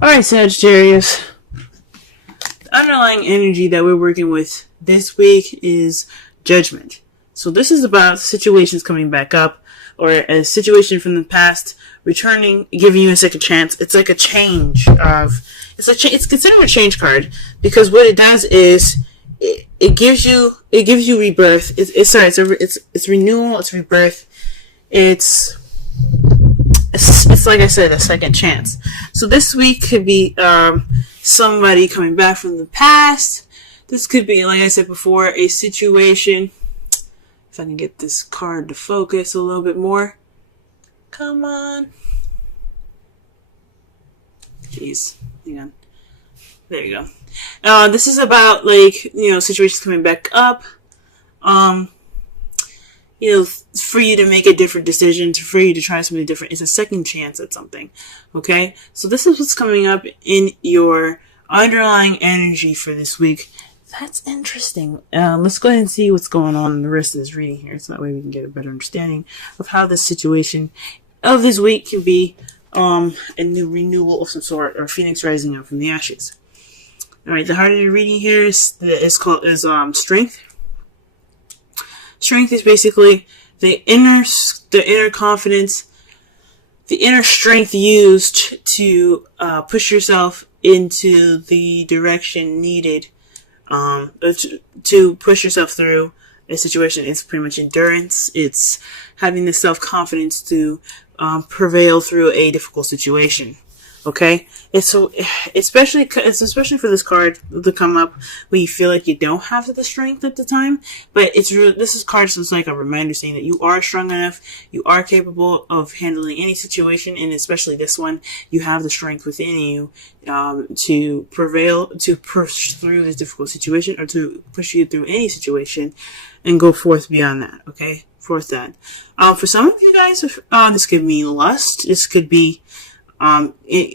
Alright, Sagittarius. The underlying energy that we're working with this week is judgment. So this is about situations coming back up, or a situation from the past returning, giving you a second chance. It's like a change of, it's considered a change card, because what it does is it gives you rebirth. It's renewal. It's rebirth. It's like I said, a second chance. So this week could be somebody coming back from the past. This could be, like I said before, a situation. If I can get this card to focus a little bit more. Come on. Jeez. Hang on. There you go. This is about, situations coming back up. For you to make a different decision, for you to try something different. It's a second chance at something. Okay? So this is what's coming up in your underlying energy for this week. That's interesting. Let's go ahead and see what's going on in the rest of this reading here, so that way we can get a better understanding of how this situation of this week can be a new renewal of some sort, or phoenix rising up from the ashes. Alright, the heart of the reading here is strength. Strength is basically the inner confidence, the inner strength used to push yourself into the direction needed, to push yourself through a situation. It's pretty much endurance. It's having the self-confidence to prevail through a difficult situation. Okay, it's especially for this card to come up when you feel like you don't have the strength at the time. But this is card, so it's like a reminder saying that you are strong enough, you are capable of handling any situation, and especially this one, you have the strength within you to prevail, to push through this difficult situation, or to push you through any situation, and go forth beyond that. Okay, forth that. For some of you guys, this could mean lust. This could be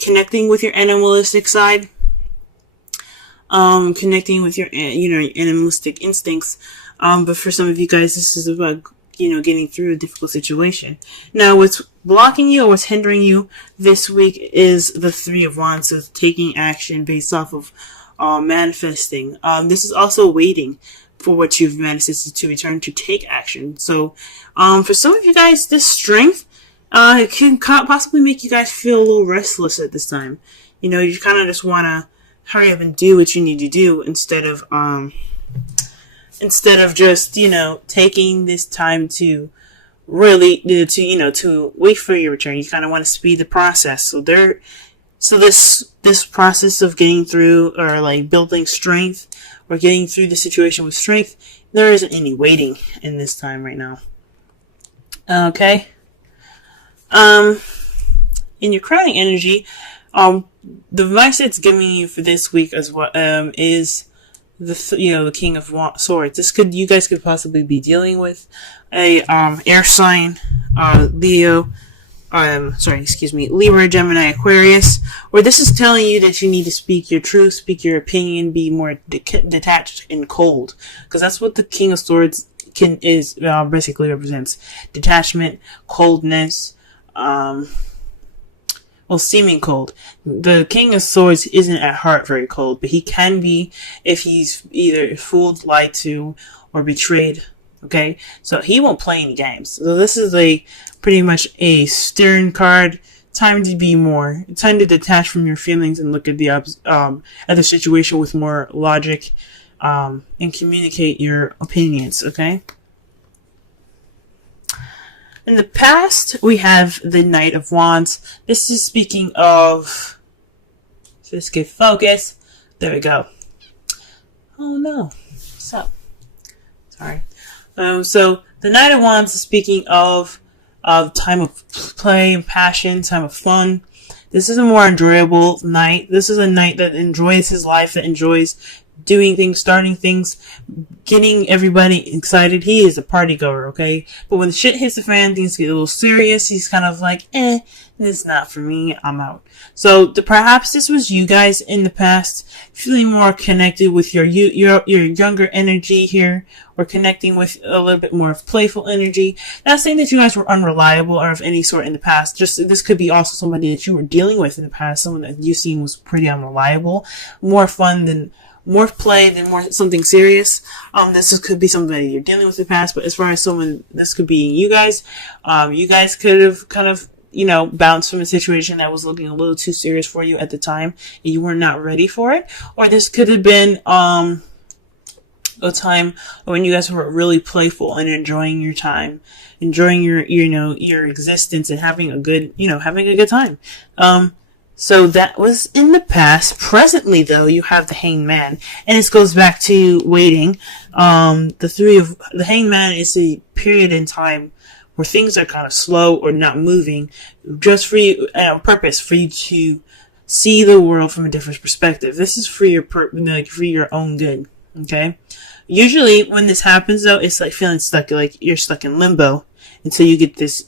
connecting with your animalistic side, connecting with your animalistic instincts. But for some of you guys, this is about, getting through a difficult situation. Now, what's blocking you or what's hindering you this week is the Three of Wands, so taking action based off of manifesting. This is also waiting for what you've manifested to return to take action. So, for some of you guys, this strength it can possibly make you guys feel a little restless at this time. You kind of just want to hurry up and do what you need to do instead of just, taking this time to really, to wait for your return. You kind of want to speed the process. So this process of getting through, or like building strength, or getting through the situation with strength, there isn't any waiting in this time right now. Okay? In your crowning energy, the advice it's giving you for this week as well, is the King of Swords. You guys could possibly be dealing with a, air sign, Libra, Gemini, Aquarius, or this is telling you that you need to speak your truth, speak your opinion, be more detached and cold, because that's what the King of Swords basically represents: detachment, coldness. Seeming cold. The King of Swords isn't at heart very cold, but he can be if he's either fooled, lied to, or betrayed. Okay? So he won't play any games. So this is pretty much a stern card. Time to detach from your feelings and look at the situation with more logic, and communicate your opinions. Okay? In the past, we have the Knight of Wands. This is speaking of... Just get focus. There we go. Oh no. What's up? Sorry. So, the Knight of Wands is speaking of time of play and passion, time of fun. This is a more enjoyable night. This is a night that enjoys his life, that enjoys doing things, starting things, getting everybody excited. He is a party goer, okay? But when shit hits the fan, things get a little serious. He's kind of like, This is not for me. I'm out. So perhaps this was you guys in the past, feeling more connected with your younger energy here, or connecting with a little bit more of playful energy. Not saying that you guys were unreliable or of any sort in the past. Just this could be also somebody that you were dealing with in the past, someone that you seen was pretty unreliable, more play than more something serious. This could be somebody you're dealing with in the past, but as far as someone, this could be you guys. You guys could have kind of, bounced from a situation that was looking a little too serious for you at the time, and you were not ready for it. Or this could have been, a time when you guys were really playful and enjoying your time, enjoying your existence and having a good time. So that was in the past. Presently, though, you have the Hanged Man, and this goes back to waiting. The Hanged Man is a period in time where things are kind of slow or not moving, just for you, on purpose, for you to see the world from a different perspective. This is for for your own good. Okay. Usually, when this happens, though, it's like feeling stuck, like you're stuck in limbo until you get this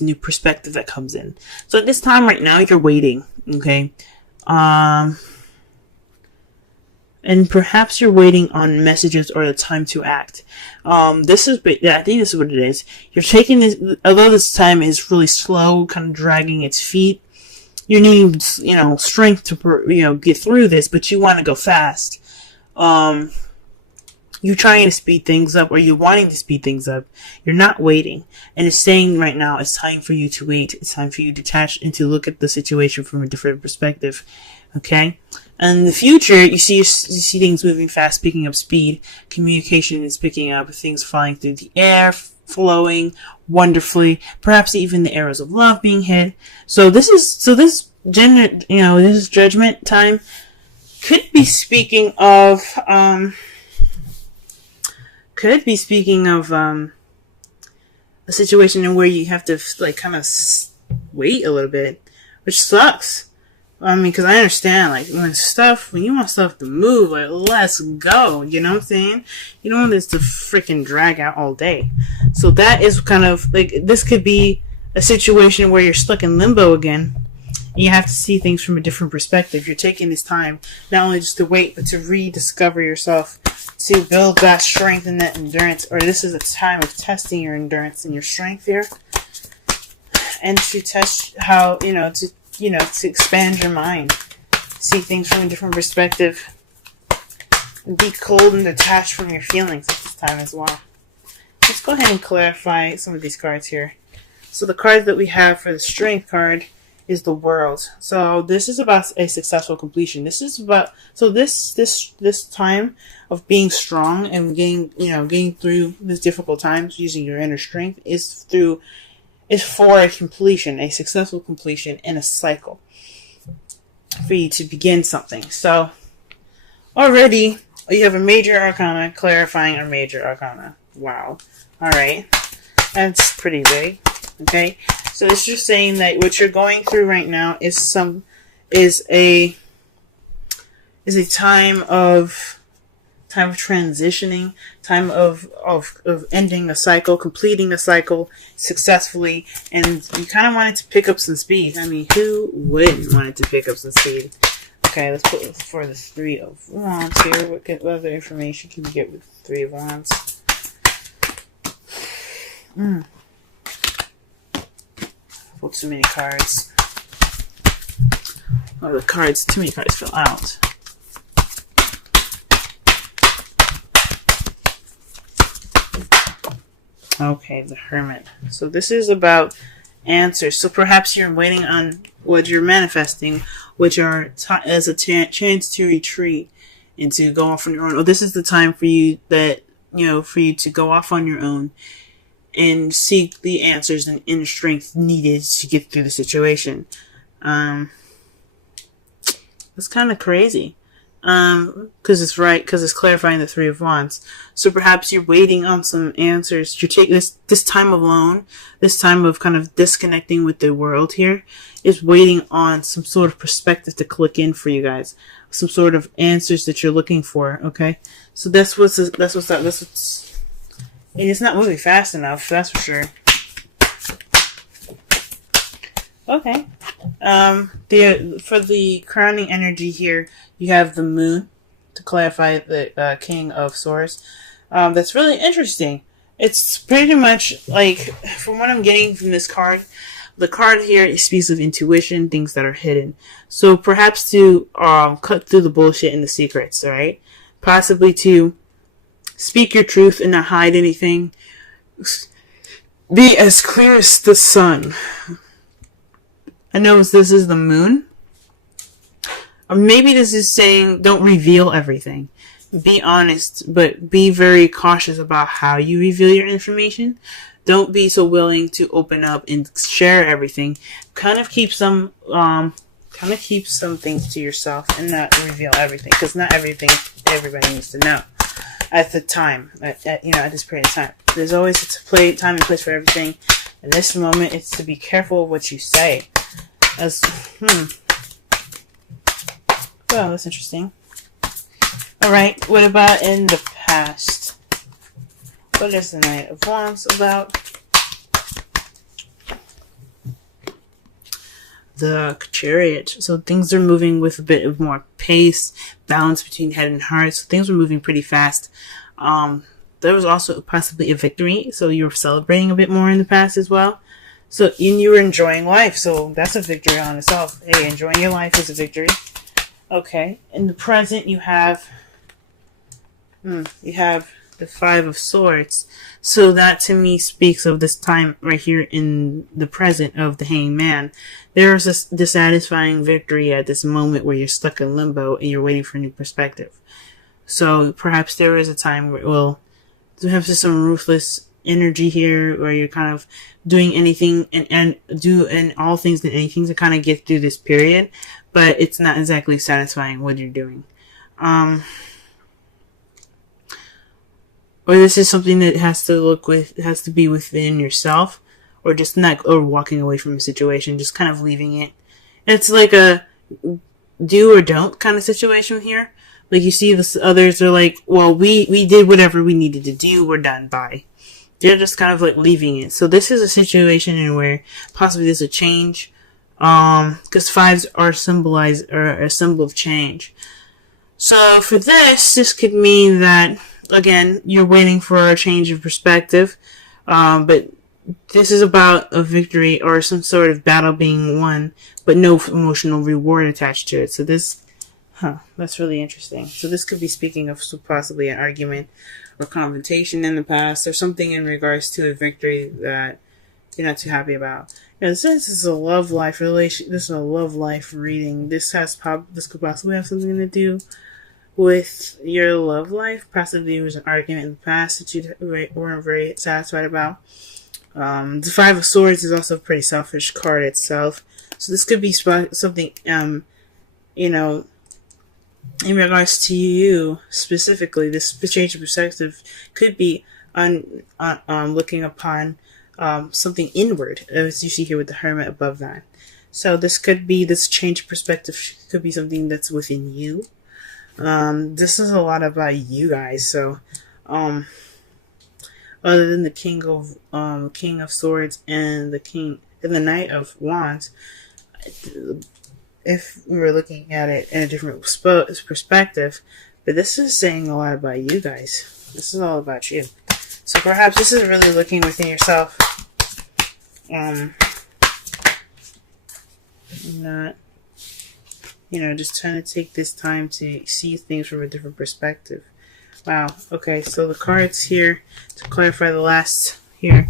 new perspective that comes in. So at this time right now, you're waiting. Okay. And perhaps you're waiting on messages or the time to act. I think this is what it is. You're taking this, although this time is really slow, kind of dragging its feet. You're needing, strength to, get through this, but you want to go fast. You're trying to speed things up, or you're wanting to speed things up. You're not waiting. And it's saying right now, it's time for you to wait. It's time for you to detach and to look at the situation from a different perspective. Okay? And in the future, you see things moving fast, picking up speed. Communication is picking up, things flying through the air, flowing wonderfully. Perhaps even the arrows of love being hit. So this is judgment time. Could be speaking of a situation where you have to kind of wait a little bit, which sucks. Because I understand, when you want stuff to move, let's go, you know what I'm saying? You don't want this to freaking drag out all day. So that is kind of, this could be a situation where you're stuck in limbo again. You have to see things from a different perspective. You're taking this time, not only just to wait, but to rediscover yourself, to build that strength and that endurance. Or this is a time of testing your endurance and your strength here. And to test how, to expand your mind, see things from a different perspective, and be cold and detached from your feelings at this time as well. Let's go ahead and clarify some of these cards here. So the card that we have for the Strength card is the World. So this is about a successful completion. This is about, so this time of being strong and getting through these difficult times using your inner strength is for a completion, a successful completion in a cycle, for you to begin something. So already you have a major arcana clarifying a major arcana. Wow. All right. That's pretty big. Okay. So it's just saying that what you're going through right now is a time of transitioning, time of ending a cycle, completing a cycle successfully, and you kind of wanted to pick up some speed. I mean, who wouldn't want to pick up some speed? Okay, let's put this for the Three of Wands here. What other information can you get with the Three of Wands? Well, too many cards. Oh, too many cards fell out. Okay, the Hermit. So this is about answers. So perhaps you're waiting on what you're manifesting, which are as a chance to retreat and to go off on your own. Or this is the time for you for you to go off on your own and seek the answers and inner strength needed to get through the situation. That's kind of crazy. Because it's clarifying the Three of Wands. So perhaps you're waiting on some answers. You're taking this time alone, this time of kind of disconnecting with the world here, is waiting on some sort of perspective to click in for you guys. Some sort of answers that you're looking for, okay? So that's what's and it's not moving fast enough, that's for sure. Okay. For the crowning energy here, you have the moon to clarify the King of Swords. That's really interesting. It's pretty much like, from what I'm getting from this card, the card here speaks of intuition, things that are hidden. So perhaps to cut through the bullshit and the secrets, right? Possibly to speak your truth and not hide anything. Be as clear as the sun. I know this is the moon. Or maybe this is saying don't reveal everything. Be honest, but be very cautious about how you reveal your information. Don't be so willing to open up and share everything. Kind of keep some things to yourself and not reveal everything, because not everything everybody needs to know at the time. At this period of time, there's always time and place for everything. In this moment, it's to be careful of what you say. Well, that's interesting. Alright, what about in the past? What is the Knight of Wands about? The Chariot. So things are moving with a bit of more pace, balance between head and heart. So things were moving pretty fast. There was also possibly a victory, so you were celebrating a bit more in the past as well. So, and you were enjoying life, so that's a victory on itself. Hey, enjoying your life is a victory. Okay, in the present, you have the Five of Swords. So that to me speaks of this time right here in the present of the Hanged Man. There's a dissatisfying victory at this moment where you're stuck in limbo and you're waiting for a new perspective. So perhaps there is a time where, well, you have some ruthless energy here where you're kind of doing anything and all things and anything to kind of get through this period, but it's not exactly satisfying what you're doing. Or this is something that has to be within yourself, or just or walking away from a situation, just kind of leaving it. It's like a do or don't kind of situation here. Like you see the others are like, well, we did whatever we needed to do, we're done, bye. They're just kind of like leaving it. So this is a situation in where possibly there's a change, because fives are a symbol of change. So for this could mean that, again, you're waiting for a change of perspective, but this is about a victory or some sort of battle being won, but no emotional reward attached to it. So that's really interesting. So this could be speaking of possibly an argument or confrontation in the past, or something in regards to a victory that you're not too happy about. And since this is a love life relation, this is a love life reading. This could possibly have something to do with your love life. Possibly there was an argument in the past that you weren't very satisfied about. The Five of Swords is also a pretty selfish card itself. So this could be something, in regards to you specifically. This change of perspective could be on looking upon something inward, as you see here with the Hermit above that. So this change of perspective could be something that's within you. This is a lot about you guys. So, other than the King of Swords and the Knight of Wands, if we were looking at it in a different perspective, but this is saying a lot about you guys. This is all about you. So perhaps this is really looking within yourself. Not, just trying to take this time to see things from a different perspective. Wow. Okay, so the cards here, to clarify the last here,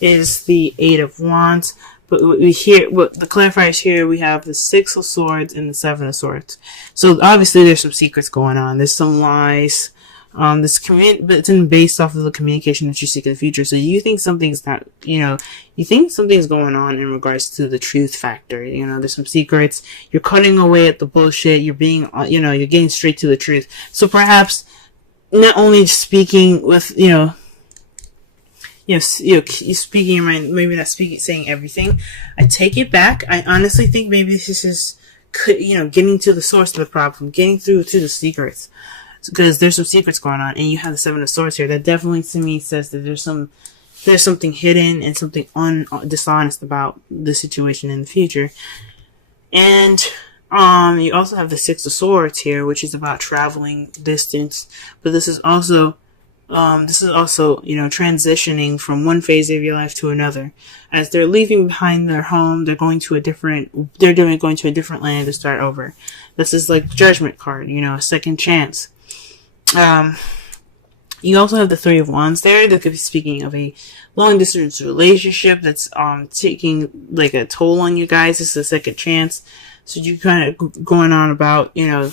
is the Eight of Wands. But the clarifiers here, we have the Six of Swords and the Seven of Swords. So obviously there's some secrets going on. There's some lies. But it's based off of the communication that you seek in the future. So you think something's you think something's going on in regards to the truth factor. There's some secrets. You're cutting away at the bullshit. You're being, you're getting straight to the truth. So perhaps not only speaking with, you speaking your mind, maybe not saying everything. I take it back. I honestly think maybe this is, getting to the source of the problem, getting through to the secrets. Because there's some secrets going on, and you have the Seven of Swords here. That definitely, to me, says that there's some there's something hidden and something dishonest about the situation in the future. And you also have the Six of Swords here, which is about traveling distance. But this is also transitioning from one phase of your life to another. As they're leaving behind their home, they're going to a different land to start over. This is like the Judgment card, a second chance. You also have the Three of Wands there. That could be speaking of a long distance relationship that's taking like a toll on you guys. This is a second chance. So you kind of going on about, maybe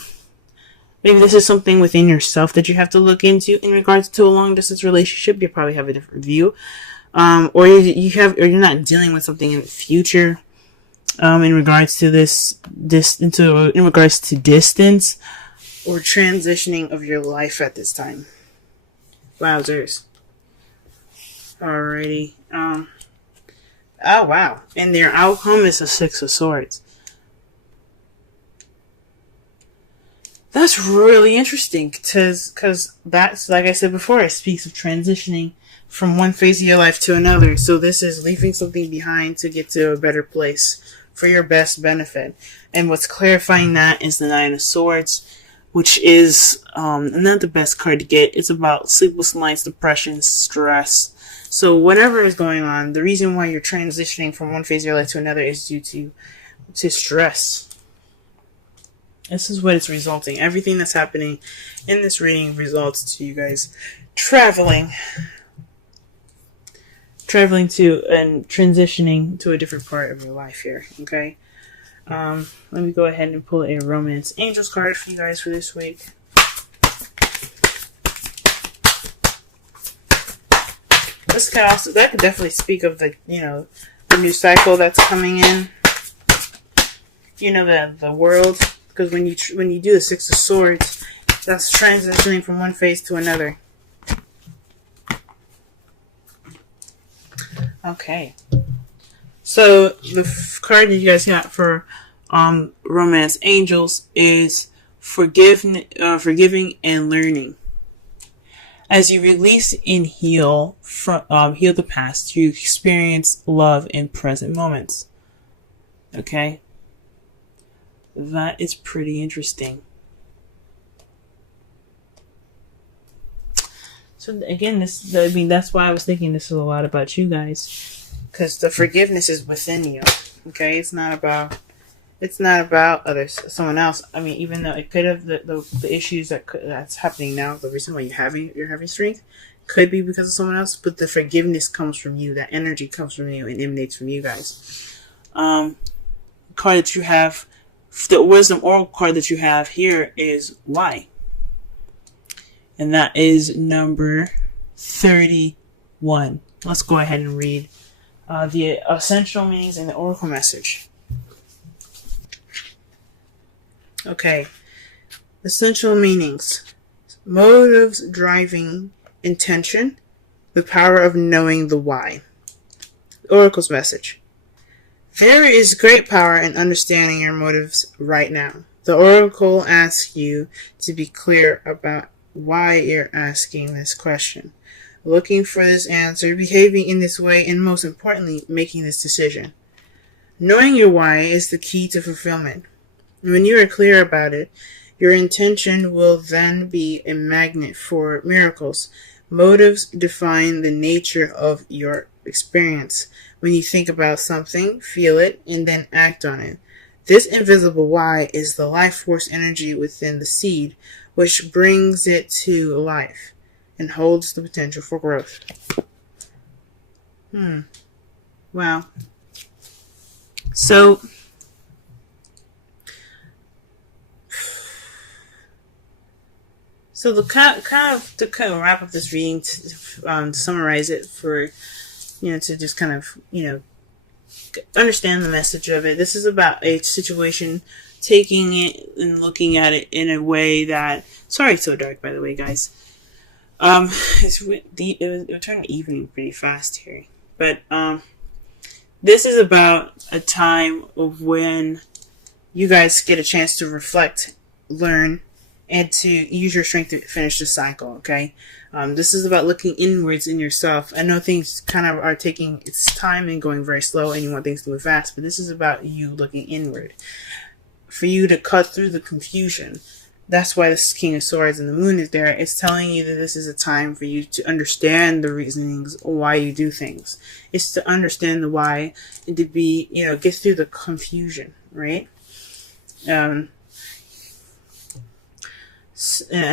this is something within yourself that you have to look into in regards to a long distance relationship. You probably have a different view. Or you're not dealing with something in the future, in regards to in regards to distance or transitioning of your life at this time. Wowzers. Alrighty. Oh wow. And their outcome is a Six of Swords. That's really interesting because that's, like I said before, it speaks of transitioning from one phase of your life to another. So this is leaving something behind to get to a better place for your best benefit. And what's clarifying that is the Nine of Swords, which is not the best card to get. It's about sleepless nights, depression, stress. So whatever is going on, the reason why you're transitioning from one phase of your life to another is due to stress. This is what it's resulting. Everything that's happening in this reading results to you guys traveling to and transitioning to a different part of your life here. Okay. Let me go ahead and pull a Romance Angels card for you guys for this week. That could definitely speak of the new cycle that's coming in. The world, because when you do the Six of Swords, that's transitioning from one phase to another. Okay. So the card that you guys got for Romance Angels is forgiving and learning. As you release and heal the past, you experience love in present moments. Okay? That is pretty interesting. So again, that's why I was thinking this is a lot about you guys, because the forgiveness is within you. Okay, it's not about someone else. I mean, even though it could have the issues that's happening now, the reason why you're having strength could be because of someone else, but the forgiveness comes from you. That energy comes from you and emanates from you guys. Card that you have, the Wisdom Oracle card that you have here is why. And that is number 31. Let's go ahead and read the essential meanings and the oracle message. Okay. Essential meanings. Motives driving intention. The power of knowing the why. Oracle's message. There is great power in understanding your motives right now. The oracle asks you to be clear about why you're asking this question, looking for this answer, behaving in this way, and most importantly, making this decision. Knowing your why is the key to fulfillment. When you are clear about it, your intention will then be a magnet for miracles. Motives define the nature of your experience. When you think about something, feel it, and then act on it. This invisible why is the life force energy within the seed, which brings it to life and holds the potential for growth. Wow. So, to kind of wrap up this reading, to summarize it for, to just kind of, understand the message of it. This is about a situation, taking it and looking at it in a way that, sorry it's so dark by the way guys, it turned evening pretty fast here, but this is about a time of when you guys get a chance to reflect, learn, and to use your strength to finish the cycle, okay? This is about looking inwards in yourself. I know things kind of are taking its time and going very slow, and you want things to move fast, but this is about you looking inward. For you to cut through the confusion. That's why this King of Swords and the Moon is there. It's telling you that this is a time for you to understand the reasonings why you do things. It's to understand the why and to be, get through the confusion, right? I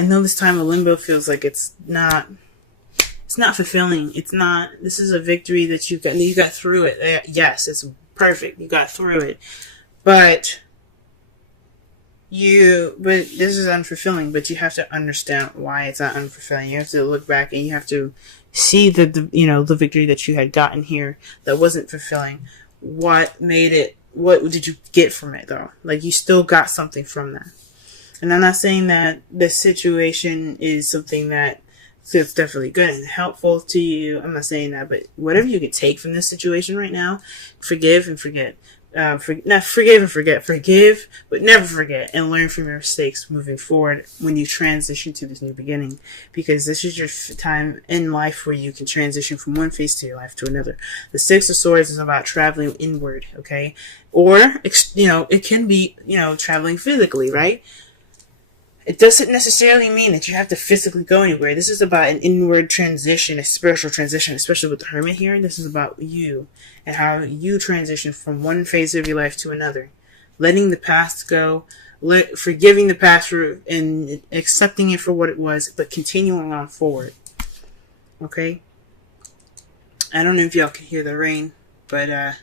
know this time of limbo feels like it's not fulfilling. It's not. This is a victory that you got through it. Yes, it's perfect. You got through it, but this is unfulfilling. But you have to understand why it's not unfulfilling. You have to look back and you have to see the victory that you had gotten here that wasn't fulfilling. What made it? What did you get from it though? Like, you still got something from that. And I'm not saying that the situation is something that feels definitely good and helpful to you. I'm not saying that, but whatever you can take from this situation right now, forgive and forget. Not forgive and forget. Forgive, but never forget, and learn from your mistakes moving forward when you transition to this new beginning. Because this is your time in life where you can transition from one phase to your life to another. The Six of Swords is about traveling inward, okay? Or, it can be, traveling physically, right? It doesn't necessarily mean that you have to physically go anywhere. This is about an inward transition, a spiritual transition, especially with the Hermit here. This is about you and how you transition from one phase of your life to another. Letting the past go, forgiving the past and accepting it for what it was, but continuing on forward. Okay? I don't know if y'all can hear the rain, but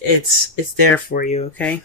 it's there for you, okay?